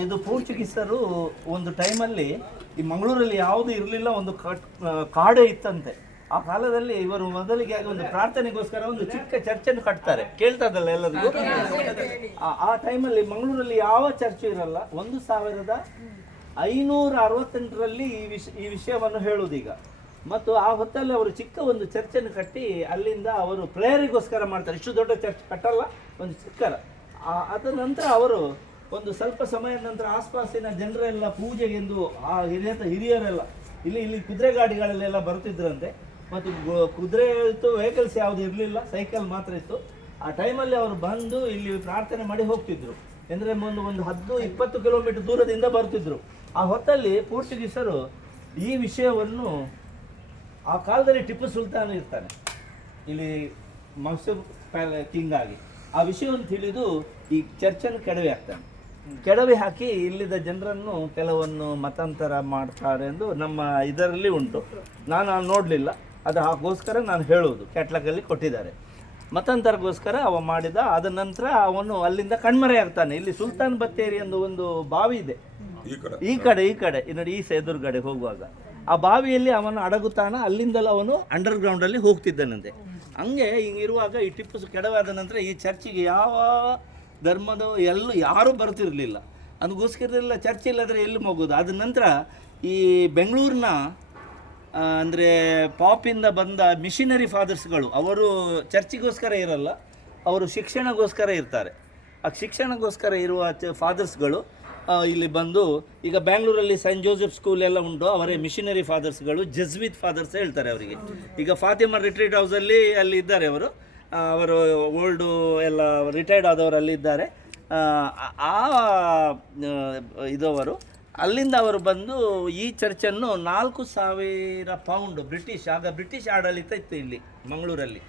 ಇದು ಪೋರ್ಚುಗೀಸರು ಒಂದು ಟೈಮಲ್ಲಿ ಈ ಮಂಗಳೂರಲ್ಲಿ ಯಾವುದು ಇರಲಿಲ್ಲ, ಒಂದು ಕಾಡೇ ಇತ್ತಂತೆ. ಆ ಕಾಲದಲ್ಲಿ ಇವರು ಮೊದಲಿಗೆ ಒಂದು ಪ್ರಾರ್ಥನೆಗೋಸ್ಕರ ಒಂದು ಚಿಕ್ಕ ಚರ್ಚನ್ನು ಕಟ್ತಾರೆ. ಕೇಳ್ತದಲ್ಲ ಎಲ್ಲರಿಗೂ? ಆ- ಟೈಮಲ್ಲಿ ಮಂಗಳೂರಲ್ಲಿ ಯಾವ ಚರ್ಚ್ ಇರಲ್ಲ? ಒಂದು ಸಾವಿರದ ಐನೂರ ಅರವತ್ತೆಂಟರಲ್ಲಿ ಈ ವಿಷ, ಈ ವಿಷಯವನ್ನು ಹೇಳುವುದೀಗ ಮತ್ತು ಆ ಹೊತ್ತಲ್ಲಿ ಅವರು ಚಿಕ್ಕ ಒಂದು ಚರ್ಚನ್ನು ಕಟ್ಟಿ ಅಲ್ಲಿಂದ ಅವರು ಪ್ರೇಯರಿಗೋಸ್ಕರ ಮಾಡ್ತಾರೆ. ಇಷ್ಟು ದೊಡ್ಡ ಚರ್ಚ್ ಕಟ್ಟಲ್ಲ, ಒಂದು ಚಿಕ್ಕರ ಆ- ಅದ ನಂತರ ಅವರು ಒಂದು ಸ್ವಲ್ಪ ಸಮಯದ ನಂತರ ಆಸ್ಪಾಸಿನ ಜನರೆಲ್ಲ ಪೂಜೆಗೆಂದು ಆ ಹಿರಿಯ ಹಿರಿಯರೆಲ್ಲ ಇಲ್ಲಿ ಇಲ್ಲಿ ಕುದುರೆ ಗಾಡಿಗಳಲ್ಲೆಲ್ಲ ಬರ್ತಿದ್ರಂತೆ. ಮತ್ತು ಕುದುರೆ ಇತ್ತು ವೆಹಿಕಲ್ಸ್ ಯಾವುದು ಇರಲಿಲ್ಲ ಸೈಕಲ್ ಮಾತ್ರ ಇತ್ತು. ಆ ಟೈಮಲ್ಲಿ ಅವರು ಬಂದು ಇಲ್ಲಿ ಪ್ರಾರ್ಥನೆ ಮಾಡಿ ಹೋಗ್ತಿದ್ರು. ಎಂದರೆ ಒಂದು ಒಂದು ಹದ್ದು ಇಪ್ಪತ್ತು ಕಿಲೋಮೀಟರ್ ದೂರದಿಂದ ಬರ್ತಿದ್ರು. ಆ ಹೊತ್ತಲ್ಲಿ ಪೋರ್ಚುಗೀಸರು ಈ ವಿಷಯವನ್ನು ಆ ಕಾಲದಲ್ಲಿ ಟಿಪ್ಪು ಸುಲ್ತಾನ್ ಇರ್ತಾನೆ. ಇಲ್ಲಿ ಮೈಸೂರು ಪ್ಯಾಲೆ ಕಿಂಗ್ ಆಗಿ. ಆ ವಿಷಯವನ್ನು ತಿಳಿದು ಈ ಚರ್ಚನ್ನು ಕೆಡವೆ ಹಾಕ್ತಾನೆ ಕೆಡವೆ ಹಾಕಿ ಇಲ್ಲಿದ್ದ ಜನರನ್ನು ಕೆಲವನ್ನು ಮತಾಂತರ ಮಾಡ್ತಾರೆ ಎಂದು ನಮ್ಮ ಇದರಲ್ಲಿ ಉಂಟು. ನಾನು ನೋಡಲಿಲ್ಲ. ಅದು ಹಾಗೋಸ್ಕರ ನಾನು ಹೇಳುವುದು. ಕ್ಯಾಟ್ಲಾಗಲ್ಲಿ ಕೊಟ್ಟಿದ್ದಾರೆ. ಮತಾಂತರಗೋಸ್ಕರ ಅವ ಮಾಡಿದ ಅದ ನಂತರ ಅವನು ಅಲ್ಲಿಂದ ಕಣ್ಮರೆ ಆಗ್ತಾನೆ. ಇಲ್ಲಿ ಸುಲ್ತಾನ್ ಬತ್ತೇರಿ ಎಂದು ಒಂದು ಬಾವಿ ಇದೆ. ಈ ಕಡೆ. ಈ ಕಡೆ ನೋಡಿ ಈ ಸೇದುರ್ಗಡೆ ಎದುರುಗಡೆ ಹೋಗುವಾಗ. ಆ ಬಾವಿಯಲ್ಲಿ ಅವನು ಅಡಗುತ್ತಾನ. ಅಲ್ಲಿಂದಲೂ ಅವನು ಅಂಡರ್ ಗ್ರೌಂಡಲ್ಲಿ ಹೋಗ್ತಿದ್ದಾನಂತೆ. ಹಂಗೆ ಹಿಂಗಿರುವಾಗ ಈ ಟಿಪ್ಪು ಕೆಡವಾದ ನಂತರ ಈ ಚರ್ಚಿಗೆ ಯಾವ ಧರ್ಮದ ಎಲ್ಲೂ ಯಾರೂ ಬರ್ತಿರಲಿಲ್ಲ. ಅದಕ್ಕೋಸ್ಕರ ಚರ್ಚೆ ಇಲ್ಲದ್ರೆ ಎಲ್ಲಿ ಮಗೋದು? ಅದ ನಂತರ ಈ ಬೆಂಗಳೂರಿನ ಅಂದರೆ ಪಾಪಿಂದ ಬಂದ ಮಿಷಿನರಿ ಫಾದರ್ಸ್ಗಳು, ಅವರು ಚರ್ಚಿಗೋಸ್ಕರ ಇರಲ್ಲ, ಅವರು ಶಿಕ್ಷಣಗೋಸ್ಕರ ಇರ್ತಾರೆ. ಆ ಶಿಕ್ಷಣಗೋಸ್ಕರ ಇರುವ ಚ, ಫಾದರ್ಸ್ಗಳು ಇಲ್ಲಿ ಬಂದು, ಈಗ ಬ್ಯಾಂಗ್ಳೂರಲ್ಲಿ ಸೈಂಟ್ ಜೋಸೆಫ್ ಸ್ಕೂಲ್ ಎಲ್ಲ ಉಂಟು, ಅವರೇ ಮಿಷಿನರಿ ಫಾದರ್ಸ್ಗಳು ಜಸ್ವಿತ್ ಫಾದರ್ಸ್ ಹೇಳ್ತಾರೆ ಅವರಿಗೆ. ಈಗ ಫಾತಿಮಾ ರಿಟ್ರೀಟ್ ಹೌಸಲ್ಲಿ ಅಲ್ಲಿ ಇದ್ದಾರೆ ಅವರು. ಅವರು ಓಲ್ಡು ಎಲ್ಲ ರಿಟೈರ್ಡ್ ಆದವರು ಅಲ್ಲಿ ಇದ್ದಾರೆ. ಆ, ಇದವರು ಅಲ್ಲಿಂದ ಅವರು ಬಂದು ಈ ಚರ್ಚನ್ನು ನಾಲ್ಕು ಸಾವಿರ ಪೌಂಡ್ ಬ್ರಿಟಿಷ್ ಆಗ ಬ್ರಿಟಿಷ್ ಆಡಳಿತ ಇತ್ತು ಇಲ್ಲಿ ಮಂಗಳೂರಲ್ಲಿ.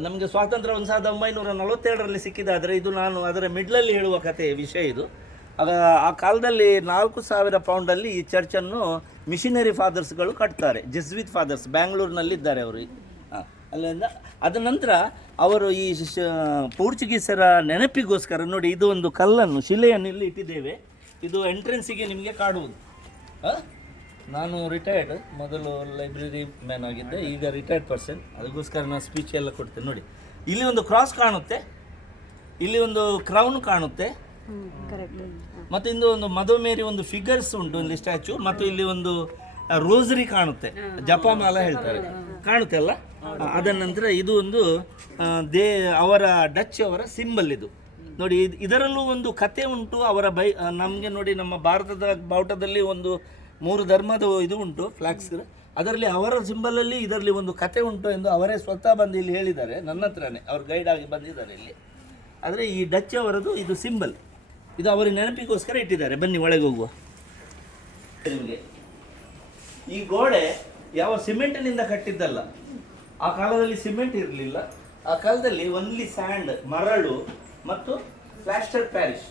ನಮಗೆ ಸ್ವಾತಂತ್ರ್ಯ ಒಂದು ಸಾವಿರದ ಒಂಬೈನೂರ ನಲವತ್ತೆರಡರಲ್ಲಿ ಸಿಕ್ಕಿದಾದರೆ ಇದು ನಾನು ಅದರ ಮಿಡ್ಲಲ್ಲಿ ಹೇಳುವ ಕಥೆ ವಿಷಯ ಇದು. ಆಗ ಆ ಕಾಲದಲ್ಲಿ ನಾಲ್ಕು ಸಾವಿರ ಪೌಂಡಲ್ಲಿ ಈ ಚರ್ಚನ್ನು ಮಿಷಿನರಿ ಫಾದರ್ಸ್ಗಳು ಕಟ್ತಾರೆ ಜಸ್ವಿತ್ ಫಾದರ್ಸ್ ಬ್ಯಾಂಗ್ಳೂರಿನಲ್ಲಿದ್ದಾರೆ ಅವರು. ಅಲ್ಲಿಂದ ಅದ ನಂತರ ಅವರು ಈ ಪೋರ್ಚುಗೀಸರ ನೆನಪಿಗೋಸ್ಕರ ನೋಡಿ ಇದು ಒಂದು ಕಲ್ಲನ್ನು ಶಿಲೆಯನ್ನು ಇಲ್ಲಿ ಇಟ್ಟಿದ್ದೇವೆ. ಇದು ಎಂಟ್ರೆನ್ಸಿಗೆ ನಿಮಗೆ ಕಾಡುವುದು? ನಾನು ರಿಟೈರ್ಡ್ ಮೊದಲು ಲೈಬ್ರರಿ ಮ್ಯಾನ್ ಆಗಿದ್ದೆ ಈಗ ರಿಟೈರ್ಡ್ ಪರ್ಸನ್ ಅದಕ್ಕೋಸ್ಕರ ನಾನು ಸ್ಪೀಚ್ ಎಲ್ಲ ಕೊಡ್ತೇನೆ ನೋಡಿ. ಇಲ್ಲಿ ಒಂದು ಕ್ರಾಸ್ ಕಾಣುತ್ತೆ. ಇಲ್ಲಿ ಒಂದು ಕ್ರೌನ್ ಕಾಣುತ್ತೆ. ಮತ್ತು ಇಂದು ಒಂದು ಮಧು ಮೇರಿ ಒಂದು ಫಿಗರ್ಸ್ ಉಂಟು ಇಲ್ಲಿ ಸ್ಟ್ಯಾಚು ಮತ್ತು ಇಲ್ಲಿ ಒಂದು ರೋಸರಿ ಕಾಣುತ್ತೆ. ಜಪಮಾಲ ಹೇಳ್ತಾರೆ. ಕಾಣುತ್ತೆ ಅಲ್ಲ? ಅದ ನಂತರ ಇದು ಒಂದು ದೇ ಅವರ ಡಚ್ ಅವರ ಸಿಂಬಲ್ ಇದು. ನೋಡಿ ಇದ್- ಇದರಲ್ಲೂ ಒಂದು ಕತೆ ಉಂಟು ಅವರ ಬೈ ನಮಗೆ ನೋಡಿ ನಮ್ಮ ಭಾರತದ ಬಾವುಟದಲ್ಲಿ ಒಂದು ಮೂರು ಧರ್ಮದ ಇದು ಉಂಟು ಫ್ಲಾಗ್ಸ್ ಅದರಲ್ಲಿ ಅವರ ಸಿಂಬಲಲ್ಲಿ ಇದರಲ್ಲಿ ಒಂದು ಕತೆ ಉಂಟು ಎಂದು ಅವರೇ ಸ್ವತಃ ಬಂದು ಇಲ್ಲಿ ಹೇಳಿದ್ದಾರೆ. ನನ್ನ ಹತ್ರನೇ ಅವ್ರು ಗೈಡ್ ಆಗಿ ಬಂದಿದ್ದಾರೆ ಇಲ್ಲಿ. ಆದರೆ ಈ ಡಚ್ ಅವರದು ಇದು ಸಿಂಬಲ್. ಇದು ಅವರ ನೆನಪಿಗೋಸ್ಕರ ಇಟ್ಟಿದ್ದಾರೆ. ಬನ್ನಿ ಒಳಗೆ ಹೋಗುವ. ನಿಮಗೆ. ಈ ಗೋಡೆ ಯಾವ ಸಿಮೆಂಟಿನಿಂದ ಕಟ್ಟಿದ್ದಲ್ಲ. ಆ ಕಾಲದಲ್ಲಿ ಸಿಮೆಂಟ್ ಇರಲಿಲ್ಲ. ಆ ಕಾಲದಲ್ಲಿ ಒನ್ಲಿ ಸ್ಯಾಂಡ್ ಮರಳು ಮತ್ತು ಪ್ಲಾಸ್ಟರ್ ಪ್ಯಾರಿಶ್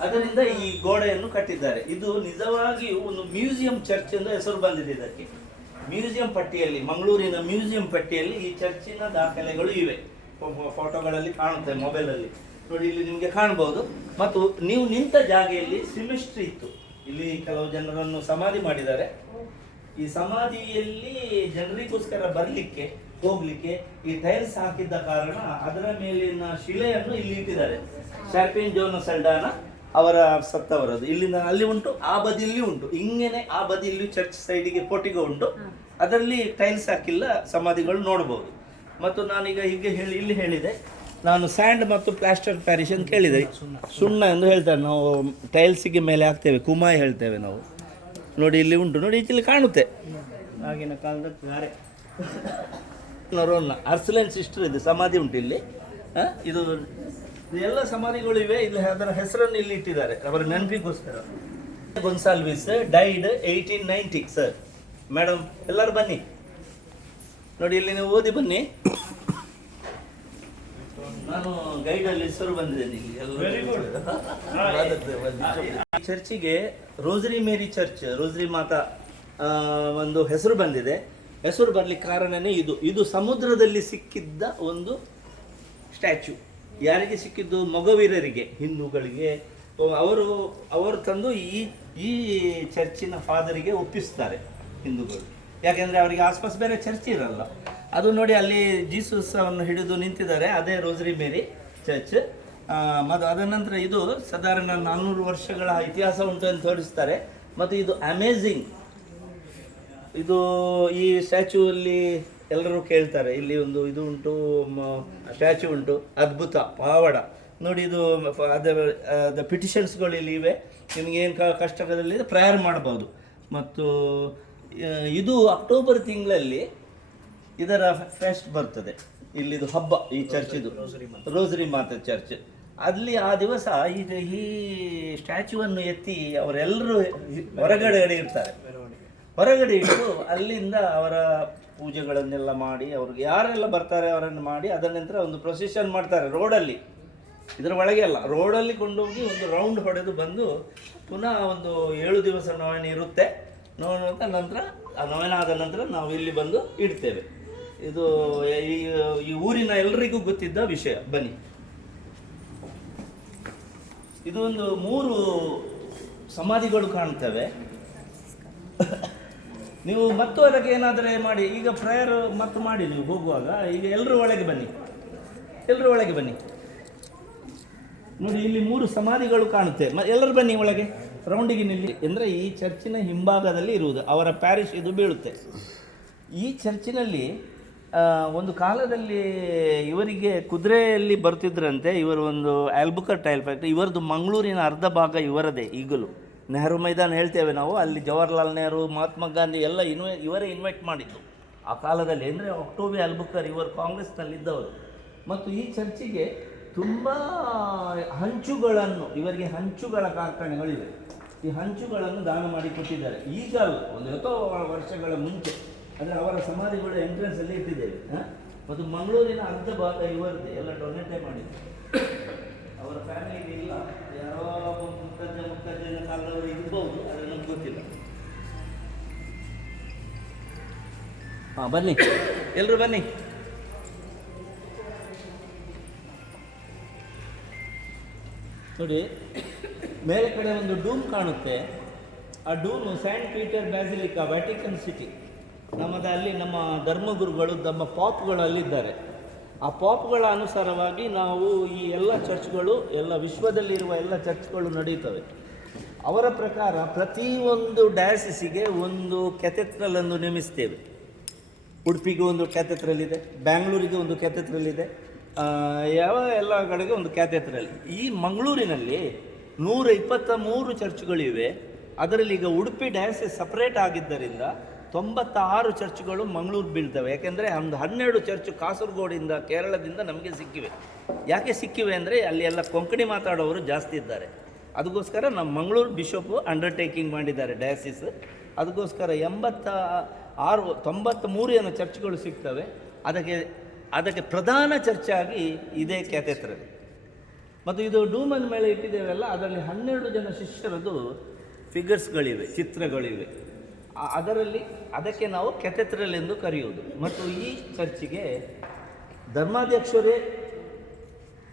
ಅದರಿಂದ ಈ ಗೋಡೆಯನ್ನು ಕಟ್ಟಿದ್ದಾರೆ. ಇದು ನಿಜವಾಗಿಯೂ ಒಂದು ಮ್ಯೂಸಿಯಂ ಚರ್ಚ್ ಎಂದು ಹೆಸರು ಬಂದಿದೆ ಇದಕ್ಕೆ. ಮ್ಯೂಸಿಯಂ ಪಟ್ಟಿಯಲ್ಲಿ, ಮಂಗಳೂರಿನ ಮ್ಯೂಸಿಯಂ ಪಟ್ಟಿಯಲ್ಲಿ ಈ ಚರ್ಚಿನ ದಾಖಲೆಗಳು ಇವೆ. ಫೋಟೋಗಳಲ್ಲಿ ಕಾಣುತ್ತೆ, ಮೊಬೈಲಲ್ಲಿ. ನೋಡಿ, ಇಲ್ಲಿ ನಿಮಗೆ ಕಾಣ್ಬೋದು. ಮತ್ತು ನೀವು ನಿಂತ ಜಾಗೆಯಲ್ಲಿ ಸಿಮಿಸ್ಟ್ರಿ ಇತ್ತು. ಇಲ್ಲಿ ಕೆಲವು ಜನರನ್ನು ಸಮಾಧಿ ಮಾಡಿದ್ದಾರೆ. ಈ ಸಮಾಧಿಯಲ್ಲಿ ಜನರಿಗೋಸ್ಕರ ಬರಲಿಕ್ಕೆ, ಹೋಗ್ಲಿಕ್ಕೆ ಈ ಟೈಲ್ಸ್ ಹಾಕಿದ್ದ ಕಾರಣ ಅದರ ಮೇಲಿನ ಶಿಲೆಯನ್ನು ಇಲ್ಲಿ ಇಟ್ಟಿದ್ದಾರೆ. ಶಾರ್ಪಿನ್ ಜೋನ ಸಲ್ಡಾನ ಅವರ ಸತ್ತವರದು ಇಲ್ಲಿಂದ ಅಲ್ಲಿ ಉಂಟು, ಆ ಬದಿಯಲ್ಲಿ ಉಂಟು. ಹಿಂಗೇನೆ ಆ ಬದಿಯಲ್ಲಿ ಚರ್ಚ್ ಸೈಡಿಗೆ ಪೋಟಿಗೆ ಉಂಟು. ಅದರಲ್ಲಿ ಟೈಲ್ಸ್ ಹಾಕಿಲ್ಲ, ಸಮಾಧಿಗಳು ನೋಡಬಹುದು. ಮತ್ತು ನಾನೀಗ ಹೀಗೆ ಹೇಳಿ, ಇಲ್ಲಿ ಹೇಳಿದೆ. ನಾನು ಸ್ಯಾಂಡ್ ಮತ್ತು ಪ್ಲಾಸ್ಟರ್ ಪ್ಯಾರಿಶ್ ಅಂತ ಕೇಳಿದೆ. ಸುಣ್ಣ ಎಂದು ಹೇಳ್ತಾರೆ ನಾವು. ಟೈಲ್ಸಿಗೆ ಮೇಲೆ ಹಾಕ್ತೇವೆ, ಕುಮಾಯಿ ಹೇಳ್ತೇವೆ ನಾವು. ನೋಡಿ ಇಲ್ಲಿ ಉಂಟು ನೋಡಿ ಇಲ್ಲಿ ಕಾಣುತ್ತೆ. ಆಗಿನ ಕಾಲದ ಗಾರೆ. ಅರ್ಸಲೈನ್ ಸಿಸ್ಟರ್ ಇದೆ ಸಮಾಧಿ ಉಂಟು ಇಲ್ಲಿ. ಇದು ಎಲ್ಲ ಸಮಾಧಿಗಳು ಇವೆ ಇಲ್ಲಿ ಅದರ ಹೆಸರನ್ನು ಇಲ್ಲಿ ಇಟ್ಟಿದ್ದಾರೆ ಅವರ ನೆನಪಿಗೋಸ್ಕರ. Gonsalves died eighteen ninety sir madam ಎಲ್ಲರೂ ಬನ್ನಿ. ನೋಡಿ ಇಲ್ಲಿ ನೀವು ಓದಿ ಬನ್ನಿ. ನಾನು ಗೈಡಲ್ಲಿ ಹೆಸರು ಬಂದಿದೆ ಚರ್ಚಿಗೆ rosary Mary church rosary Mata ಒಂದು ಹೆಸರು ಬಂದಿದೆ. ಹೆಸರು ಬರ್ಲಿಕ್ಕೆ ಕಾರಣನೇ ಇದು. ಇದು ಸಮುದ್ರದಲ್ಲಿ ಸಿಕ್ಕಿದ್ದ ಒಂದು ಸ್ಟ್ಯಾಚು ಯಾರಿಗೆ ಸಿಕ್ಕಿದ್ದು? ಮೊಗವೀರರಿಗೆ. ಹಿಂದೂಗಳಿಗೆ. ಅವರು ಅವರು ತಂದು ಈ ಈ ಚರ್ಚಿನ ಫಾದರಿಗೆ ಒಪ್ಪಿಸ್ತಾರೆ ಹಿಂದೂಗಳು. ಯಾಕೆಂದರೆ ಅವರಿಗೆ ಆಸ್ಪಾಸ್ ಬೇರೆ ಚರ್ಚ್ ಇರಲ್ಲ. ಅದು ನೋಡಿ ಅಲ್ಲಿ ಜೀಸಸ್ ಅನ್ನು ಹಿಡಿದು ನಿಂತಿದ್ದಾರೆ, ಅದೇ ರೋಸರಿ ಮೇರಿ ಚರ್ಚ್. ಮತ್ತು ಅದನಂತರ ಇದು ಸಾಧಾರಣ ನಾನ್ನೂರು ವರ್ಷಗಳ ಇತಿಹಾಸ ಉಂಟು ಅಂತ ತೋರಿಸ್ತಾರೆ. ಮತ್ತು ಇದು ಅಮೇಝಿಂಗ್ ಇದು ಈ ಸ್ಟ್ಯಾಚ್ಯೂ ಅಲ್ಲಿ ಎಲ್ಲರೂ ಕೇಳ್ತಾರೆ, ಇಲ್ಲಿ ಒಂದು ಇದು ಉಂಟು ಸ್ಟ್ಯಾಚು ಉಂಟು, ಅದ್ಭುತ, ಪಾವಡ. ನೋಡಿ ಇದು ಅದ ಪಿಟಿಷನ್ಸ್ಗಳು ಇಲ್ಲಿ ಇವೆ. ನಿಮಗೆ ಏನು ಕಷ್ಟಗಳಲ್ಲಿ ಪ್ರೇಯರ್ ಮಾಡ್ಬೋದು. ಮತ್ತು ಇದು ಅಕ್ಟೋಬರ್ ತಿಂಗಳಲ್ಲಿ ಇದರ ಫೆಸ್ಟ್ ಬರ್ತದೆ. ಇಲ್ಲಿದು ಹಬ್ಬ, ಈ ಚರ್ಚಿದು. ರೋಸರಿ ಮಾತೆ ಚರ್ಚ್. ಅಲ್ಲಿ ಆ ದಿವಸ ಈಗ ಈ ಸ್ಟ್ಯಾಚ್ಯೂವನ್ನು ಎತ್ತಿ ಅವರೆಲ್ಲರೂ ಹೊರಗಡೆ ಇರ್ತಾರೆ ಹೊರಗಡೆ ಇಟ್ಟು ಅಲ್ಲಿಂದ ಅವರ ಪೂಜೆಗಳನ್ನೆಲ್ಲ ಮಾಡಿ, ಅವ್ರಿಗೆ ಯಾರೆಲ್ಲ ಬರ್ತಾರೆ ಅವರನ್ನು ಮಾಡಿ, ಅದರ ನಂತರ ಒಂದು ಪ್ರೊಸೆಷನ್ ಮಾಡ್ತಾರೆ ರೋಡಲ್ಲಿ. ಇದರ ಒಳಗೆ ಅಲ್ಲ, ರೋಡಲ್ಲಿ ಕೊಂಡೋಗಿ ಒಂದು ರೌಂಡ್ ಹೊಡೆದು ಬಂದು ಪುನಃ ಒಂದು ಏಳು ದಿವಸ ನವನ ಇರುತ್ತೆ ನವನ ನಂತರ, ಆ ನವನ ಆದ ನಂತರ ನಾವು ಇಲ್ಲಿ ಬಂದು ಇಡ್ತೇವೆ. ಇದು ಈ ಊರಿನ ಎಲ್ಲರಿಗೂ ಗೊತ್ತಿದ್ದ ವಿಷಯ. ಬನ್ನಿ. ಇದು ಒಂದು ಮೂರು ಸಮಾಧಿಗಳು ಕಾಣ್ತವೆ. ನೀವು ಮತ್ತು ಅದಕ್ಕೆ ಏನಾದರೆ ಮಾಡಿ, ಈಗ ಪ್ರೇಯರ್ ಮತ್ತು ಮಾಡಿ ನೀವು ಹೋಗುವಾಗ, ಈಗ ಎಲ್ಲರೂ ಒಳಗೆ ಬನ್ನಿ. ಎಲ್ಲರೂ ಒಳಗೆ ಬನ್ನಿ. ನೋಡಿ, ಇಲ್ಲಿ ಮೂರು ಸಮಾಧಿಗಳು ಕಾಣುತ್ತೆ. ಎಲ್ಲರೂ ಬನ್ನಿ ಒಳಗೆ. ರೌಂಡಿಗೆ ನಿಲ್ಲಿ. ಅಂದರೆ ಈ ಚರ್ಚಿನ ಹಿಂಭಾಗದಲ್ಲಿ ಇರುವುದು, ಅವರ ಪ್ಯಾರಿಶ್ ಇದು ಬೀಳುತ್ತೆ. ಈ ಚರ್ಚಿನಲ್ಲಿ ಒಂದು ಕಾಲದಲ್ಲಿ ಇವರಿಗೆ ಕುದುರೆಯಲ್ಲಿ ಬರ್ತಿದ್ರಂತೆ, ಇವರು ಒಂದು ಆಲ್ಬುಕರ್ ಟೈಲ್ ಫ್ಯಾಕ್ಟ್ರಿ, ಇವರದು ಮಂಗಳೂರಿನ ಅರ್ಧ ಭಾಗ ಇವರದೇ, ಈಗಲೂ. ನೆಹರು ಮೈದಾನ ಹೇಳ್ತೇವೆ ನಾವು, ಅಲ್ಲಿ ಜವಾಹರ್ಲಾಲ್ ನೆಹರು, ಮಹಾತ್ಮ ಗಾಂಧಿ ಎಲ್ಲ ಇನ್ವೆ ಇವರೇ ಇನ್ವೈಟ್ ಮಾಡಿದ್ದು. ಆ ಕಾಲದಲ್ಲಿ ಅಂದರೆ ಅಕ್ಟೋಬಿ ಆಲ್ಬುಕರ್ ಇವರು ಕಾಂಗ್ರೆಸ್ನಲ್ಲಿದ್ದವರು ಮತ್ತು ಈ ಚರ್ಚಿಗೆ ತುಂಬ ಹಂಚುಗಳನ್ನು, ಇವರಿಗೆ ಹಂಚುಗಳ ಕಾರ್ಖಾನೆಗಳಿವೆ. ಈ ಹಂಚುಗಳನ್ನು ದಾನ ಮಾಡಿ ಕೊಟ್ಟಿದ್ದಾರೆ. ಈಗ ಒಂದು ಎಷ್ಟೋ ವರ್ಷಗಳ ಮುಂಚೆ ಅಂದರೆ ಅವರ ಸಮಾಧಿಗಳು ಎಂಟ್ರೆನ್ಸ್ ಅಲ್ಲಿ ಇಟ್ಟಿದ್ದೇವೆ? ಮತ್ತು ಮಂಗಳೂರಿನ ಅರ್ಧ ಭಾಗ ಇವರದ್ದು, ಎಲ್ಲ ಡೊನೇಟೇ ಮಾಡಿದ್ದು. ಅವರ ಫ್ಯಾಮಿಲಿಗೆ ಇಲ್ಲ, ಯಾರೋ ಮುಕ್ಕಜ್ಜ ಮುಕ್ಕಜ್ಜನ ಕಾಲದವರು ಇರ್ಬೋದು, ಆದರೆ ನಮ್ಗೆ ಗೊತ್ತಿಲ್ಲ. ಹಾಂ, ಬನ್ನಿ. ಎಲ್ಲರೂ ಬನ್ನಿ. ನೋಡಿ, ಮೇಲೆ ಕಡೆ ಒಂದು ಡೂಮ್ ಕಾಣುತ್ತೆ. ಆ dome Saint Peter basilica Vatican City ನಮ್ಮದು ಅಲ್ಲಿ ನಮ್ಮ ಧರ್ಮಗುರುಗಳು ನಮ್ಮ ಪಾಪ್ಗಳು ಅಲ್ಲಿದ್ದಾರೆ ಆ ಪಾಪ್ಗಳ ಅನುಸಾರವಾಗಿ ನಾವು ಈ ಎಲ್ಲ ಚರ್ಚ್ಗಳು, ಎಲ್ಲ ವಿಶ್ವದಲ್ಲಿರುವ ಎಲ್ಲ ಚರ್ಚ್ಗಳು ನಡೀತವೆ. ಅವರ ಪ್ರಕಾರ ಪ್ರತಿಯೊಂದು ಡಯಾಸಿಸಿಗೆ ಒಂದು ಕೆಥೆಟ್ರಲ್ ಅನ್ನು ನೇಮಿಸ್ತೇವೆ. ಉಡುಪಿಗೆ ಒಂದು ಕ್ಯಾಥೆಟ್ರಲ್ ಇದೆ, ಬ್ಯಾಂಗ್ಳೂರಿಗೆ ಒಂದು ಕ್ಯಾಥೆಟ್ರಲ್ ಇದೆ ಯಾವ ಎಲ್ಲ ಕಡೆಗೆ ಒಂದು ಕ್ಯಾಥೆಟ್ರಲ್ ಈ ಮಂಗಳೂರಿನಲ್ಲಿ ನೂರ ಇಪ್ಪತ್ತ ಮೂರು ಚರ್ಚ್ಗಳಿವೆ. ಅದರಲ್ಲಿ ಈಗ ಉಡುಪಿ ಡಯಾಸಿಸ್ ಸಪ್ರೇಟ್ ಆಗಿದ್ದರಿಂದ ತೊಂಬತ್ತಾರು ಚರ್ಚ್ಗಳು ಮಂಗಳೂರು ಬೀಳ್ತವೆ. ಯಾಕೆಂದರೆ ಒಂದು ಹನ್ನೆರಡು ಚರ್ಚ್ ಕಾಸರಗೋಡಿಂದ ಕೇರಳದಿಂದ ನಮಗೆ ಸಿಕ್ಕಿವೆ. ಯಾಕೆ ಸಿಕ್ಕಿವೆ ಅಂದರೆ ಅಲ್ಲಿ ಎಲ್ಲ ಕೊಂಕಣಿ ಮಾತಾಡೋರು ಜಾಸ್ತಿ ಇದ್ದಾರೆ. ಅದಕ್ಕೋಸ್ಕರ ನಮ್ಮ ಮಂಗಳೂರು ಬಿಷಪ್ ಅಂಡರ್ಟೇಕಿಂಗ್ ಮಾಡಿದ್ದಾರೆ ಡಯಾಸಿಸ್. ಅದಕ್ಕೋಸ್ಕರ ಎಂಬತ್ತ ಆರು ತೊಂಬತ್ತ ಮೂರು ಏನೋ ಚರ್ಚ್ಗಳು ಸಿಗ್ತವೆ. ಅದಕ್ಕೆ ಅದಕ್ಕೆ ಪ್ರಧಾನ ಚರ್ಚಾಗಿ ಇದೇ ಕ್ಯಾಥೆಟ್ರಲ್ ಮತ್ತು ಇದು ಡೂಮನ್ ಮೇಲೆ ಇಟ್ಟಿದ್ದೇವಲ್ಲ, ಅದರಲ್ಲಿ ಹನ್ನೆರಡು ಜನ ಶಿಷ್ಯರದು ಫಿಗರ್ಸ್ಗಳಿವೆ ಚಿತ್ರಗಳಿವೆ. ಅದರಲ್ಲಿ, ಅದಕ್ಕೆ ನಾವು ಕೆತೆತ್ರಲ್ ಎಂದು ಕರೆಯುವುದು. ಮತ್ತು ಈ ಚರ್ಚಿಗೆ ಧರ್ಮಾಧ್ಯಕ್ಷರೇ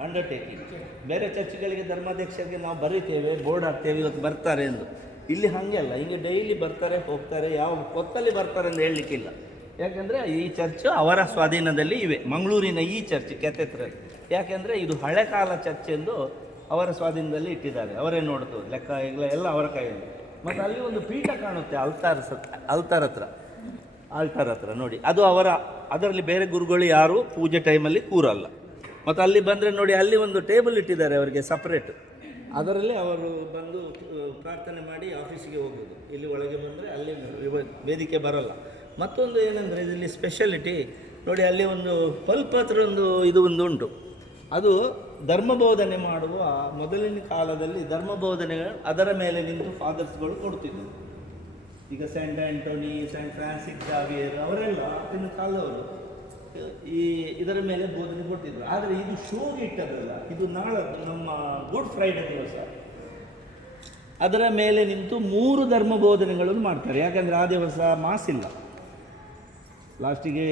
ಅಂಡರ್ಟೇಕಿಂಗ್ ಬೇರೆ ಚರ್ಚ್ಗಳಿಗೆ ಧರ್ಮಾಧ್ಯಕ್ಷರಿಗೆ ನಾವು ಬರೀತೇವೆ ಬೋರ್ಡ್ ಹಾಕ್ತೇವೆ, ಇವತ್ತು ಬರ್ತಾರೆ ಎಂದು. ಇಲ್ಲಿ ಹಾಗೆ ಅಲ್ಲ, ಹಿಂಗೆ ಡೈಲಿ ಬರ್ತಾರೆ, ಹೋಗ್ತಾರೆ, ಯಾವ ಹೊತ್ತಲ್ಲಿ ಬರ್ತಾರೆ ಅಂತ ಹೇಳಲಿಕ್ಕಿಲ್ಲ. ಯಾಕೆಂದರೆ ಈ ಚರ್ಚ್ ಅವರ ಸ್ವಾಧೀನದಲ್ಲಿ ಇವೆ. ಮಂಗಳೂರಿನ ಈ ಚರ್ಚ್ ಕೆಥೆಟ್ರಲ್ ಯಾಕೆಂದರೆ ಇದು ಹಳೆ ಕಾಲ ಚರ್ಚ್ ಎಂದು ಅವರ ಸ್ವಾಧೀನದಲ್ಲಿ ಇಟ್ಟಿದ್ದಾರೆ. ಅವರೇ ನೋಡ್ತು ಲೆಕ್ಕ ಎಲ್ಲ ಅವರ ಕೈಯಲ್ಲಿ. ಮತ್ತು ಅಲ್ಲಿ ಒಂದು ಪೀಠ ಕಾಣುತ್ತೆ ಅಲ್ತಾರ್ ಅಲ್ತಾರ್ ಹತ್ರ. ಆಲ್ಟಾರ್ ಹತ್ರ, ನೋಡಿ. ಅದು ಅವರ, ಅದರಲ್ಲಿ ಬೇರೆ ಗುರುಗಳು ಯಾರು ಪೂಜೆ ಟೈಮಲ್ಲಿ ಕೂರಲ್ಲ. ಮತ್ತು ಅಲ್ಲಿ ಬಂದರೆ ನೋಡಿ, ಅಲ್ಲಿ ಒಂದು ಟೇಬಲ್ ಇಟ್ಟಿದ್ದಾರೆ ಅವರಿಗೆ ಸಪ್ರೇಟ್ ಅದರಲ್ಲಿ ಅವರು ಬಂದು ಪ್ರಾರ್ಥನೆ ಮಾಡಿ ಆಫೀಸಿಗೆ ಹೋಗೋದು. ಇಲ್ಲಿ ಒಳಗೆ ಬಂದರೆ ಅಲ್ಲಿ ವೇದಿಕೆ ಬರಲ್ಲ. ಮತ್ತೊಂದು ಏನಂದರೆ, ಇದರಲ್ಲಿ ಸ್ಪೆಷಾಲಿಟಿ ನೋಡಿ, ಅಲ್ಲಿ ಒಂದು ಪಲ್ಪ್ ಹತ್ರ ಒಂದು, ಇದು ಒಂದು ಉಂಟು. ಅದು ಧರ್ಮ ಬೋಧನೆ ಮಾಡುವ ಮೊದಲಿನ ಕಾಲದಲ್ಲಿ ಧರ್ಮ ಬೋಧನೆಗಳು ಅದರ ಮೇಲೆ ನಿಂತು ಫಾದರ್ಸ್ಗಳು ಕೊಡ್ತಿದ್ದರು ಈಗ Saint Anthony Saint Francis Xavier ಅವರೆಲ್ಲ ಆಗಿನ ಕಾಲದವರು ಈ ಇದರ ಮೇಲೆ ಬೋಧನೆ ಕೊಟ್ಟಿದ್ರು ಆದರೆ ಇದು ಶೋಗೆ ಇಟ್ಟದಲ್ಲ ಇದು ನಾಳೆ ನಮ್ಮ ಗುಡ್ ಫ್ರೈಡೆ ದಿವಸ. ಅದರ ಮೇಲೆ ನಿಂತು ಮೂರು ಧರ್ಮ ಬೋಧನೆಗಳನ್ನು ಮಾಡ್ತಾರೆ. ಯಾಕಂದರೆ ಆ ದಿವಸ ಮಾಸಿಲ್ಲ ಲಾಸ್ಟಿಗೆ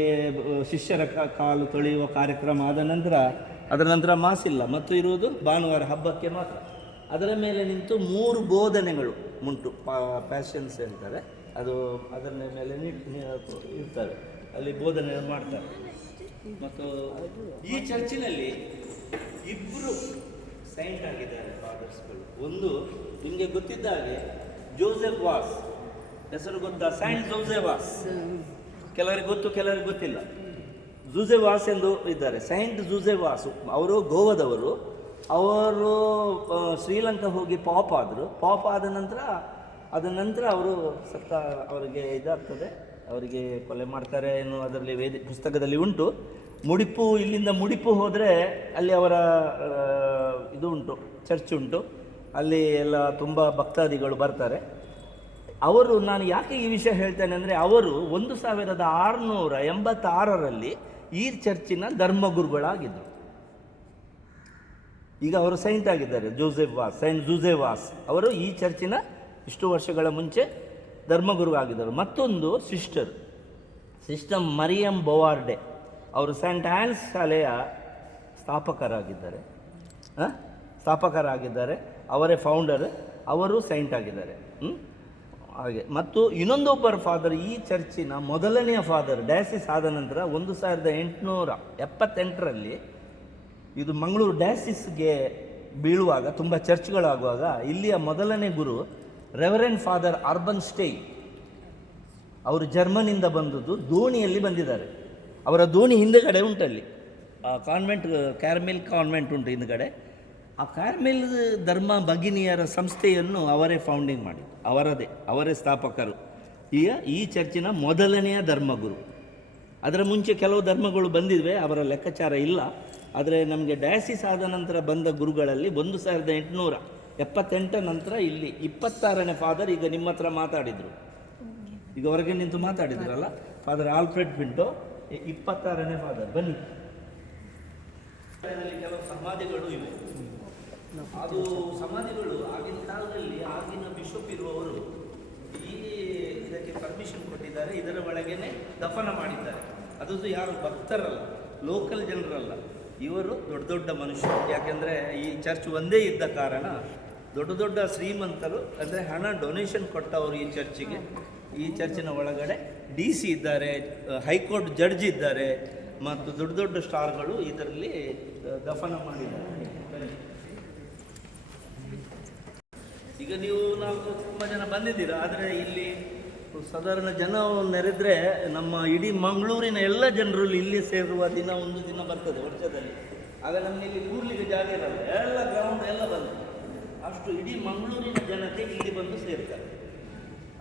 ಶಿಷ್ಯರ ಕಾಲು ತೊಳೆಯುವ ಕಾರ್ಯಕ್ರಮ ಆದ ನಂತರ ಅದರ ನಂತರ ಮಾಸಿಲ್ಲ ಮತ್ತು ಇರುವುದು ಭಾನುವಾರ ಹಬ್ಬಕ್ಕೆ ಮಾತ್ರ. ಅದರ ಮೇಲೆ ನಿಂತು ಮೂರು ಬೋಧನೆಗಳು ಉಂಟು ಪ್ಯಾಷನ್ಸ್ ಹೇಳ್ತಾರೆ ಅದು ಅದರ ಮೇಲೆ ಇರ್ತಾರೆ ಅಲ್ಲಿ ಬೋಧನೆ ಮಾಡ್ತಾರೆ. ಮತ್ತು ಈ ಚರ್ಚಿನಲ್ಲಿ ಇಬ್ಬರು ಸೈಂಟ್ ಆಗಿದ್ದಾರೆ ಫಾದರ್ಸ್ಗಳು ಒಂದು ನಿಮಗೆ ಗೊತ್ತಿದ್ದ ಹಾಗೆ ಜೋಸೆಫ್ ವಾಸ್. ಹೆಸರು ಗೊತ್ತಾ? ಸೈಂಟ್ ಜೋಸೆಫ್ ವಾಸ್. ಕೆಲವರಿಗೆ ಗೊತ್ತು ಕೆಲವರಿಗೆ ಗೊತ್ತಿಲ್ಲ. ಜೂಸೆವಾಸ್ ಎಂದು ಇದ್ದಾರೆ. ಸೈಂಟ್ ಜೂಸೆವಾಸ್ ಅವರು ಗೋವಾದವರು. ಅವರು ಶ್ರೀಲಂಕಾ ಹೋಗಿ ಪಾಪ್ ಆದರು. ಪಾಪ್ ಆದ ನಂತರ ಅದ ನಂತರ ಅವರು ಸತ್ತ, ಅವರಿಗೆ ಇದಾಗ್ತದೆ. ಅವರಿಗೆ ಕೊಲೆ ಮಾಡ್ತಾರೆ ಏನು ಅದರಲ್ಲಿ ವೇದಿ, ಪುಸ್ತಕದಲ್ಲಿ ಉಂಟು. ಮುಡಿಪು, ಇಲ್ಲಿಂದ ಮುಡಿಪು ಹೋದರೆ ಅಲ್ಲಿ ಅವರ ಇದು ಉಂಟು, ಚರ್ಚ್ ಉಂಟು. ಅಲ್ಲಿ ಎಲ್ಲ ತುಂಬ ಭಕ್ತಾದಿಗಳು ಬರ್ತಾರೆ. ಅವರು, ನಾನು ಯಾಕೆ ಈ ವಿಷಯ ಹೇಳ್ತೇನೆ ಅಂದರೆ, ಅವರು ಒಂದು ಸಾವಿರದ ಆರುನೂರ ಎಂಬತ್ತಾರರಲ್ಲಿ ಈ ಚರ್ಚಿನ ಧರ್ಮಗುರುಗಳಾಗಿದ್ದರು ಈಗ ಅವರು ಸೈಂಟ್ ಆಗಿದ್ದಾರೆ Joseph Vaz Saint Joseph Vaz ಅವರು ಈ ಚರ್ಚಿನ ಇಷ್ಟು ವರ್ಷಗಳ ಮುಂಚೆ ಧರ್ಮಗುರು ಆಗಿದ್ದರು. ಮತ್ತೊಂದು ಸಿಸ್ಟರ್ ಸಿಸ್ಟರ್ ಮರಿಯಂ ಬೊವಾರ್ಡೆ. ಅವರು ಸೈಂಟ್ ಆನ್ಸ್ ಶಾಲೆಯ ಸ್ಥಾಪಕರಾಗಿದ್ದಾರೆ? ಸ್ಥಾಪಕರಾಗಿದ್ದಾರೆ. ಅವರೇ ಫೌಂಡರ್ ಅವರು ಸೈಂಟ್ ಆಗಿದ್ದಾರೆ. ಹ್ಮ್? ಹಾಗೆ. ಮತ್ತು ಇನ್ನೊಂದೊಬ್ಬರ ಫಾದರ್ ಈ ಚರ್ಚಿನ ಮೊದಲನೆಯ ಫಾದರ್ ಡಯಾಸಿಸ್ ಆದ ನಂತರ ಒಂದು ಸಾವಿರದ ಎಂಟುನೂರ ಎಪ್ಪತ್ತೆಂಟರಲ್ಲಿ ಇದು ಮಂಗಳೂರು ಡಯಾಸಿಸ್ಗೆ ಬೀಳುವಾಗ, ತುಂಬ ಚರ್ಚ್ಗಳಾಗುವಾಗ ಇಲ್ಲಿಯ ಮೊದಲನೇ ಗುರು ರೆವರೆಂಡ್ ಫಾದರ್ ಅರ್ಬನ್ ಸ್ಟೇ, ಅವರು ಜರ್ಮನಿಂದ ಬಂದದ್ದು ದೋಣಿಯಲ್ಲಿ ಬಂದಿದ್ದಾರೆ. ಅವರ ದೋಣಿ ಹಿಂದೆಗಡೆ ಉಂಟಲ್ಲಿ. ಕಾನ್ವೆಂಟ್ ಕ್ಯಾರ್ಮಿಲ್ ಕಾನ್ವೆಂಟ್ ಉಂಟು ಹಿಂದ್ಗಡೆ. ಆ ಕಾರ್ಮೆಲ್ ಧರ್ಮ ಭಗಿನಿಯರ ಸಂಸ್ಥೆಯನ್ನು ಅವರೇ ಫೌಂಡಿಂಗ್ ಮಾಡಿ ಅವರದೇ, ಅವರೇ ಸ್ಥಾಪಕರು. ಈಗ ಈ ಚರ್ಚಿನ ಮೊದಲನೆಯ ಧರ್ಮಗುರು. ಅದರ ಮುಂಚೆ ಕೆಲವು ಧರ್ಮಗಳು ಬಂದಿವೆ ಅವರ ಲೆಕ್ಕಾಚಾರ ಇಲ್ಲ. ಆದರೆ ನಮಗೆ ಡಯಾಸಿಸ್ ಆದ ನಂತರ ಬಂದ ಗುರುಗಳಲ್ಲಿ ಒಂದು ಸಾವಿರದ ಎಂಟುನೂರ ಎಪ್ಪತ್ತೆಂಟರ ನಂತರ ಇಲ್ಲಿ ಇಪ್ಪತ್ತಾರನೇ ಫಾದರ್ ಈಗ ನಿಮ್ಮ ಹತ್ರ ಮಾತಾಡಿದರು. ಈಗ ಹೊರಗೆ ನಿಂತು ಮಾತಾಡಿದ್ರಲ್ಲ? ಫಾದರ್ ಆಲ್ಫ್ರೆಡ್ ಪಿಂಟೋ ಇಪ್ಪತ್ತಾರನೇ ಫಾದರ್. ಬನ್ನಿ. ಕೆಲವು ಸಮಾಧಿಗಳು ಇವೆ ಅದು ಸಮಾಧಿಗಳು ಆಗಿನ ಕಾಲದಲ್ಲಿ ಆಗಿನ ಬಿಷಪ್ ಇರುವವರು ಈ ಇದಕ್ಕೆ ಪರ್ಮಿಷನ್ ಕೊಟ್ಟಿದ್ದಾರೆ. ಇದರ ಒಳಗೇನೆ ದಫನ ಮಾಡಿದ್ದಾರೆ. ಅದು ಯಾರು ಭಕ್ತರಲ್ಲ ಲೋಕಲ್ ಜನರಲ್ಲ, ಇವರು ದೊಡ್ಡ ದೊಡ್ಡ ಮನುಷ್ಯರು. ಯಾಕೆಂದರೆ ಈ ಚರ್ಚ್ ಒಂದೇ ಇದ್ದ ಕಾರಣ ದೊಡ್ಡ ದೊಡ್ಡ ಶ್ರೀಮಂತರು, ಅಂದರೆ ಹಣ ಡೊನೇಷನ್ ಕೊಟ್ಟವರು ಈ ಚರ್ಚಿಗೆ ಈ ಚರ್ಚಿನ ಒಳಗಡೆ ಡಿ ಸಿ ಇದ್ದಾರೆ, ಹೈಕೋರ್ಟ್ ಜಡ್ಜ್ ಇದ್ದಾರೆ, ಮತ್ತು ದೊಡ್ಡ ದೊಡ್ಡ ಸ್ಟಾರ್ಗಳು ಇದರಲ್ಲಿ ದಫನ ಮಾಡಿದ್ದಾರೆ ಬನ್ನಿ. ಈಗ ನೀವು ನಾವು ತುಂಬ ಜನ ಬಂದಿದ್ದೀರಾ, ಆದರೆ ಇಲ್ಲಿ ಸಾಧಾರಣ ಜನ ನೆರೆದ್ರೆ ನಮ್ಮ ಇಡೀ ಮಂಗಳೂರಿನ ಎಲ್ಲ ಜನರು ಇಲ್ಲಿ ಸೇರುವ ದಿನ ಒಂದು ದಿನ ಬರ್ತದೆ ವರ್ಷದಲ್ಲಿ. ಆಗ ನಮಗೆ ಇಲ್ಲಿ ಕೂರ್ಲಿಕ್ಕೆ ಜಾಗ ಇರಲ್ಲ, ಎಲ್ಲ ಗ್ರೌಂಡ್ ಎಲ್ಲ ಬಂದು ಅಷ್ಟು ಇಡೀ ಮಂಗಳೂರಿನ ಜನತೆ ಇಲ್ಲಿ ಬಂದು ಸೇರ್ತಾರೆ.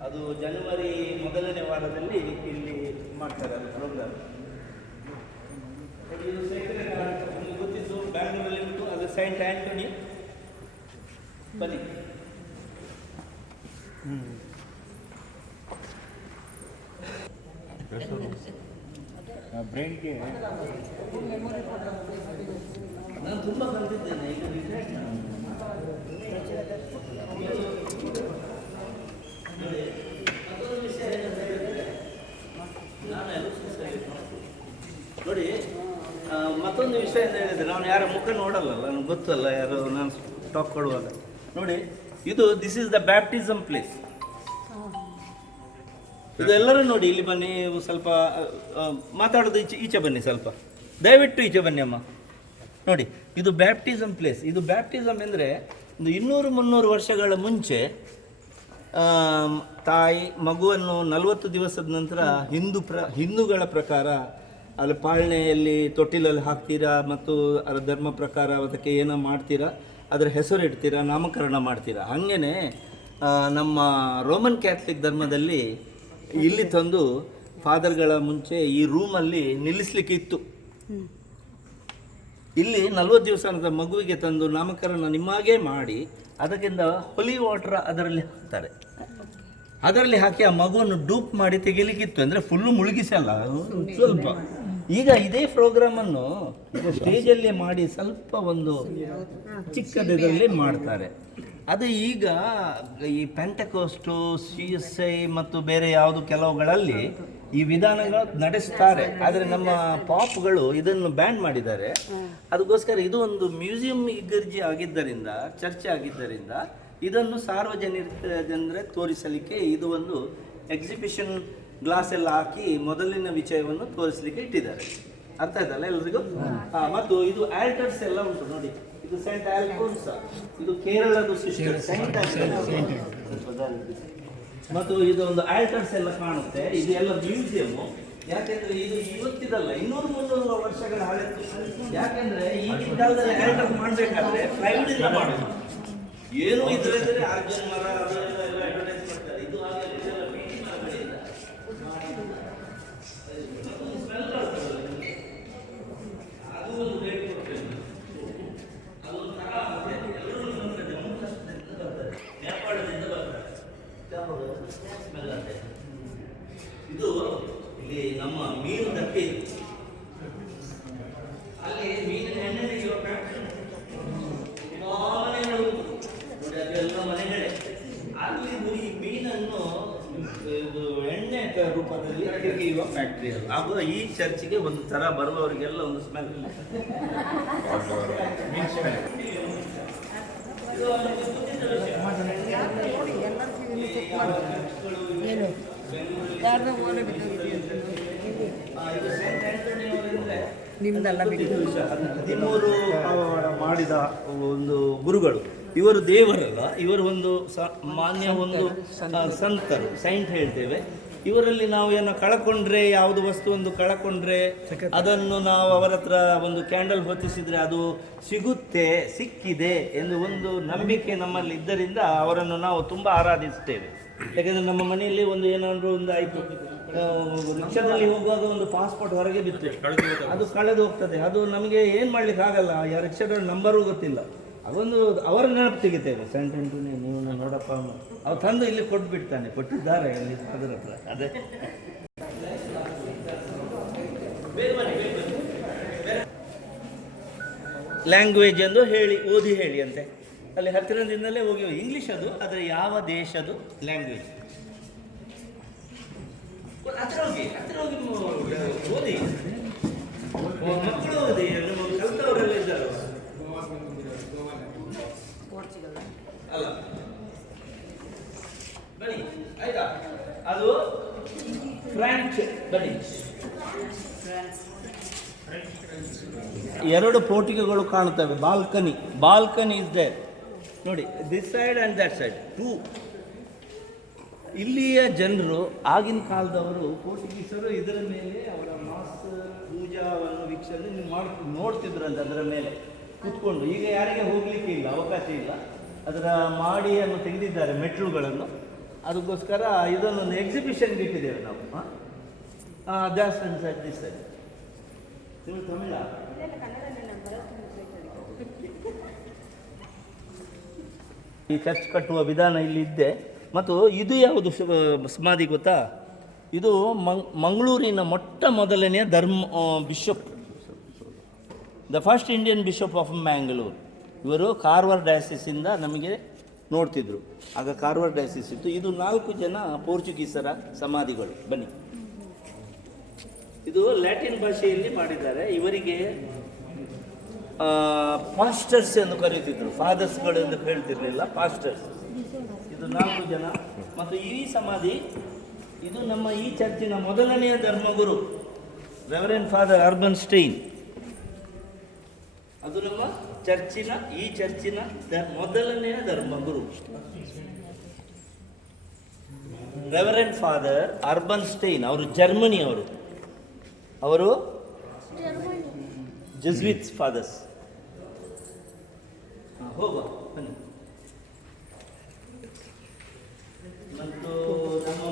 ಅದು ಜನವರಿ ಮೊದಲನೇ ವಾರದಲ್ಲಿ ಇಲ್ಲಿ ಮಾಡ್ತಾರೆ ಅದು ಪ್ರೋಗ್ರಾಮ್ ಇದು ಗೊತ್ತಿದ್ದು ಬ್ಯಾಂಗ್ಳೂರಲ್ಲಿ ಉಂಟು, ಅದು ಸೈಂಟ್ ಆಂಟೋನಿ ಬನ್ನಿ. ನಾನು ತುಂಬ ನಾನು ನೋಡಿ ಮತ್ತೊಂದು ವಿಷಯ ಅಂತ ಹೇಳಿದ್ರೆ, ನಾನು ಯಾರ ಮುಖ ನೋಡಲ್ಲ, ನನಗೆ ಗೊತ್ತಲ್ಲ, ಯಾರು ನಾನು ಟಾಕ್ ಕೊಡುವಾಗ. ನೋಡಿ ಇದು this is the baptism place ಇದೆಲ್ಲರೂ ನೋಡಿ, ಇಲ್ಲಿ ಬನ್ನಿ ಸ್ವಲ್ಪ ಮಾತಾಡೋದು ಈಚೆ ಈಚೆ ಬನ್ನಿ ಸ್ವಲ್ಪ. ದಯವಿಟ್ಟು ಈಚೆ ಬನ್ನಿ ಅಮ್ಮ. ನೋಡಿ, ಇದು ಬ್ಯಾಪ್ಟಿಸಮ್ ಪ್ಲೇಸ್ ಇದು ಬ್ಯಾಪ್ಟಿಸಮ್ ಅಂದರೆ, ಒಂದು ಇನ್ನೂರು ಮುನ್ನೂರು ವರ್ಷಗಳ ಮುಂಚೆ ತಾಯಿ, ಮಗುವನ್ನು ನಲವತ್ತು ದಿವಸದ ನಂತರ ಹಿಂದೂ ಪ್ರ, ಹಿಂದೂಗಳ ಪ್ರಕಾರ, ಅಲ್ಲಿ ಪಾಲನೆಯಲ್ಲಿ ತೊಟ್ಟಿಲಲ್ಲಿ ಹಾಕ್ತೀರಾ ಮತ್ತು ಅದರ ಧರ್ಮ ಪ್ರಕಾರ ಅದಕ್ಕೆ ಏನೋ ಮಾಡ್ತೀರಾ? ಅದರ ಹೆಸರು ಇಡ್ತೀರಾ, ನಾಮಕರಣ ಮಾಡ್ತೀರಾ? ಹಾಗೇನೆ ನಮ್ಮ ರೋಮನ್ ಕ್ಯಾಥಲಿಕ್ ಧರ್ಮದಲ್ಲಿ ಇಲ್ಲಿ ತಂದು ಫಾದರ್ಗಳ ಮುಂಚೆ ಈ ರೂಮಲ್ಲಿ ನಿಲ್ಲಿಸ್ಲಿಕ್ಕೆ ಇತ್ತು ಇಲ್ಲಿ ನಲ್ವತ್ತು ದಿವಸದ ಮಗುವಿಗೆ ತಂದು ನಾಮಕರಣ ನಿಮ್ಮಾಗೆ ಮಾಡಿ, ಅದಕ್ಕಿಂತ ಹೊಲಿ ವಾಟರ್ ಅದರಲ್ಲಿ ಹಾಕ್ತಾರೆ. ಅದರಲ್ಲಿ ಹಾಕಿ ಆ ಮಗುವನ್ನು ಡೂಪ್ ಮಾಡಿ ತೆಗಿಲಿಕ್ಕಿತ್ತು. ಅಂದರೆ ಫುಲ್ಲು ಮುಳುಗಿಸಲ್ಲ, ಸ್ವಲ್ಪ. ಈಗ ಇದೇ ಪ್ರೋಗ್ರಾಮನ್ನು ಈಗ ಸ್ಟೇಜಲ್ಲಿ ಮಾಡಿ ಸ್ವಲ್ಪ ಒಂದು ಚಿಕ್ಕದಲ್ಲಿ ಮಾಡ್ತಾರೆ. ಅದು ಈಗ ಈ ಪೆಂಟಕೋಸ್ಟು ಸಿ ಎಸ್ ಐ ಮತ್ತು ಬೇರೆ ಯಾವುದು ಕೆಲವುಗಳಲ್ಲಿ ಈ ವಿಧಾನಗಳು ನಡೆಸ್ತಾರೆ. ಆದರೆ ನಮ್ಮ ಪಾಪ್ಗಳು ಇದನ್ನು ಬ್ಯಾನ್ ಮಾಡಿದ್ದಾರೆ. ಅದಕ್ಕೋಸ್ಕರ ಇದು ಒಂದು ಮ್ಯೂಸಿಯಂ ಇಗರ್ಜಿ ಆಗಿದ್ದರಿಂದ ಚರ್ಚೆ ಆಗಿದ್ದರಿಂದ ಇದನ್ನು ಸಾರ್ವಜನಿಕ ಜನರೇ ತೋರಿಸಲಿಕ್ಕೆ ಇದು ಒಂದು ಎಕ್ಸಿಬಿಷನ್ ಗ್ಲಾಸ್ ಎಲ್ಲ ಹಾಕಿ ಮೊದಲಿನ ವಿಷಯವನ್ನು ತೋರಿಸಲಿಕ್ಕೆ ಇಟ್ಟಿದ್ದಾರೆ. ಅರ್ಥ ಆಯ್ತಲ್ಲ ಎಲ್ರಿಗೂ? ಮತ್ತು ಇದು ಆಲ್ಟರ್ಸ್ ಎಲ್ಲ ಉಂಟು ನೋಡಿ. ಇದು ಸೈಂಟ್ ಆಲ್ಫೋನ್ಸ್ ಇದು ಕೇರಳದ ಸಿಸ್ಟರ್ ಸೈಂಟ್ ಮತ್ತು ಇದು ಒಂದು ಆಲ್ಟರ್ಸ್ ಎಲ್ಲ ಕಾಣುತ್ತೆ. ಇದು ಎಲ್ಲ ಮ್ಯೂಸಿಯಂ ಯಾಕೆಂದ್ರೆ ಇದು ಇವತ್ತಿದಲ್ಲ ಇನ್ನೂರು ಮುನ್ನೂರು ವರ್ಷಗಳ ಹಳೆ. ಯಾಕೆಂದ್ರೆ ಈಗಿನ ಕಾಲದಲ್ಲಿ ಆಲ್ಟರ್ ಮಾಡಬೇಕಾದ್ರೆ ಫ್ಲೈವುಡ್ ಇಲ್ಲ ಮಾಡೋದು. ಏನು ಇದ್ರೆ ಅರ್ಜುನ್ ಮರ ಅದು ಎಲ್ಲ ಎಲ್ಲ advertise ಮಾಡ್ತಾರೆ ಇದು ಹಾಗೆ ಇದೆಲ್ಲ ಬೀಡಿ ಮರಗಳಿಂದ ಸ್ಮೆಲ್ ಬರ್ತದಲ್ಲ ನಿಮ್ಗೆ? ಅದು ಒಂದು ರೇಟ್ ಕೊಡ್ತೇನೆ ಅದೊಂದು ತರ ಮತ್ತೆ ಎಲ್ಲರೂ ನಮ್ಮ ಹತ್ರ ಜಮ್ಮು ಕಾಶ್ಮೀರದಿಂದ ಬರ್ತಾರೆ ನೇಪಾಳದಿಂದ ಬರ್ತಾರೆ ಯಾವಾಗ ಸ್ಮೆಲ್ ಅಂತೆ ಇದು ಇಲ್ಲಿ ನಮ್ಮ ಮೀನು ದಕ್ಕೆ ಇದೆ. ಅಲ್ಲಿ ಮೀನಿನ ಎಣ್ಣೆ. ನೋಡಿ ಅದೆಲ್ಲ ಮನೆಗಳೇ. ಅಲ್ಲಿ ಈ ಮೀನನ್ನು ಇದು ಎಣ್ಣೆ ರೂಪದಲ್ಲಿ ತೆಗೆಯುವ ಫ್ಯಾಕ್ಟ್ರಿ ಅದು. ಆಗ ಈ ಚರ್ಚಿಗೆ ಒಂದು ತರ ಬರುವವರಿಗೆಲ್ಲ ಒಂದು ಸ್ಮೆಲ್ ಏನು ಯಾರ್ದೋ ಓಲೆ ಬಿದ್ದೋಗಿದೆ. ನಿಮ್ದಲ್ಲ ಹದಿಮೂರು ಮಾಡಿದ ಒಂದು ಗುರುಗಳು. ಇವರು ದೇವರಲ್ಲ ಇವರು ಒಂದು ಸ- ಮಾನ್ಯ ಒಂದು ಸಂತರು. ಸೈಂಟ್ ಹೇಳ್ತೇವೆ. ಇವರಲ್ಲಿ ನಾವು ಏನೋ ಕಳ್ಕೊಂಡ್ರೆ ಯಾವುದು ವಸ್ತು ಒಂದು ಕಳ್ಕೊಂಡ್ರೆ ಅದನ್ನು ನಾವು ಅವರ ಹತ್ರ ಒಂದು ಕ್ಯಾಂಡಲ್ ಹೊತ್ತಿಸಿದ್ರೆ ಅದು ಸಿಗುತ್ತೆ ಸಿಕ್ಕಿದೆ ಎಂದು ಒಂದು ನಂಬಿಕೆ ನಮ್ಮಲ್ಲಿ ಇದ್ದರಿಂದ ಅವರನ್ನು ನಾವು ತುಂಬ ಆರಾಧಿಸ್ತೇವೆ. ಯಾಕೆಂದ್ರೆ ನಮ್ಮ ಮನೆಯಲ್ಲಿ ಒಂದು ಏನಾದರೂ ಒಂದು ಆಯಿತು ರಿಕ್ಷಾದಲ್ಲಿ ಹೋಗುವಾಗ ಒಂದು ಪಾಸ್ಪೋರ್ಟ್ ಹೊರಗೆ ಬಿತ್ತು. ಅದು ಕಳೆದು ಹೋಗ್ತದೆ. ಅದು ನಮಗೆ ಏನು ಮಾಡ್ಲಿಕ್ಕೆ ಆಗಲ್ಲ. ಆ ರಿಕ್ಷಾದ ನಂಬರ್ ಗೊತ್ತಿಲ್ಲ. ಅದೊಂದು ಅವರ ನೆನಪು ತೆಗಿತೇವೆ ಸೆಂಟ್ ಆಂಟೋನಿ ನೀವು ನೋಡಪ್ಪ ಅವ್ರು ತಂದು ಇಲ್ಲಿ ಕೊಟ್ಬಿಡ್ತಾನೆ. ಕೊಟ್ಟಿದ್ದಾರೆ ಇಲ್ಲಿ ಅದರ ಹತ್ರ. ಅದೇ. ಲ್ಯಾಂಗ್ವೇಜ್ ಎಂದು ಹೇಳಿ, ಓದಿ ಹೇಳಿ ಅಂತೆ. ಅಲ್ಲಿ ಹತ್ತಿರದಿಂದಲೇ ಹೋಗಿ ಇಂಗ್ಲಿಷ್ ಅದು, ಆದರೆ ಯಾವ ದೇಶದು ಲ್ಯಾಂಗ್ವೇಜ್ ಹತ್ತಿರ ಹೋಗಿ ಹತ್ತಿರ ಹೋಗಿ ಓದಿ. ಮಕ್ಕಳು ಓದಿ ಕಲಿತವರೆಲ್ಲ ಇದ್ದಾರೆ ಅಲ್ಲ. ಬನ್ನಿ, ಆಯ್ತಾ? ಅದು ಫ್ರಾಂಚ್ ಬನ್ನಿ. ಎರಡು ಪೋಟಿಕೆಗಳು ಕಾಣುತ್ತವೆ, ಬಾಲ್ಕನಿ. ಬಾಲ್ಕನಿ ಇಸ್ ದೇರ್ ನೋಡಿ this side and that side too ಇಲ್ಲಿಯ ಜನರು ಆಗಿನ ಕಾಲದವರು, ಪೋರ್ಚುಗೀಸರು ಇದರ ಮೇಲೆ ಅವರ ಮಾಸ್ ಪೂಜಾವನ್ನು, ವೀಕ್ಷಣೆ ನೀವು ಮಾಡ್, ನೋಡ್ತಿದ್ರಂತೆ ಅದರ ಮೇಲೆ ಕೂತ್ಕೊಂಡು. ಈಗ ಯಾರಿಗೆ ಹೋಗಲಿಕ್ಕೆ ಇಲ್ಲ, ಅವಕಾಶ ಇಲ್ಲ. ಅದರ ಮಾಡಿಯನ್ನು ತೆಗೆದಿದ್ದಾರೆ ಮೆಟ್ಲುಗಳನ್ನು ಅದಕ್ಕೋಸ್ಕರ ಇದನ್ನೊಂದು ಎಕ್ಸಿಬಿಷನ್ ಇಟ್ಟಿದ್ದೇವೆ ನಾವು. ಹಾಂ? ಅಂಡ್ ಸೈಡ್ ದಿಸ್ ಸೈಡ್ ನೀವು ತಮಿಳ? ಈ ಚರ್ಚ್ ಕಟ್ಟುವ ವಿಧಾನ ಇಲ್ಲಿ ಇದ್ದೆ. ಮತ್ತು ಇದು ಯಾವುದು ಸಮಾಧಿ ಗೊತ್ತಾ? ಇದು ಮಂಗ್, ಮಂಗಳೂರಿನ ಮೊಟ್ಟ ಮೊದಲನೆಯ ಧರ್ಮ bishop the first Indian bishop of Mangalore ಇವರು ಕಾರ್ವಾರ್ ಡಯಾಸಿಸಿಂದ ನಮಗೆ ನೋಡ್ತಿದ್ರು. ಆಗ ಕಾರ್ವಾರ್ ಡಯಾಸಿಸ್ ಇತ್ತು. ಇದು ನಾಲ್ಕು ಜನ ಪೋರ್ಚುಗೀಸರ ಸಮಾಧಿಗಳು. ಬನ್ನಿ. ಇದು ಲ್ಯಾಟಿನ್ ಭಾಷೆಯಲ್ಲಿ ಮಾಡಿದ್ದಾರೆ. ಇವರಿಗೆ ಪಾಸ್ಟರ್ಸ್ ಎಂದು ಕರೀತಿದ್ರು. ಫಾದರ್ಸ್ಗಳು ಎಂದು ಹೇಳ್ತಿರ್ಲಿಲ್ಲ ಪಾಸ್ಟರ್ಸ್ ಇದು ನಾಲ್ಕು ಜನ. ಮತ್ತು ಈ ಸಮಾಧಿ ಇದು ನಮ್ಮ ಈ ಚರ್ಚಿನ ಮೊದಲನೆಯ ಧರ್ಮಗುರು ರೆವರೆನ್ ಫಾದರ್ ಅರ್ಬನ್ ಸ್ಟೈನ್ ಅದು ನಮ್ಮ ಚರ್ಚಿನ ಈ ಚರ್ಚಿನ ಮೊದಲನೆಯ ಧರ್ಮಗುರು. ರೆವರೆಂಡ್ ಫಾದರ್ ಅರ್ಬನ್ ಸ್ಟೈನ್ ಅವರು ಜರ್ಮನಿ ಅವರು? ಅವರು Jesuit fathers Hoba, benar. Mentu nama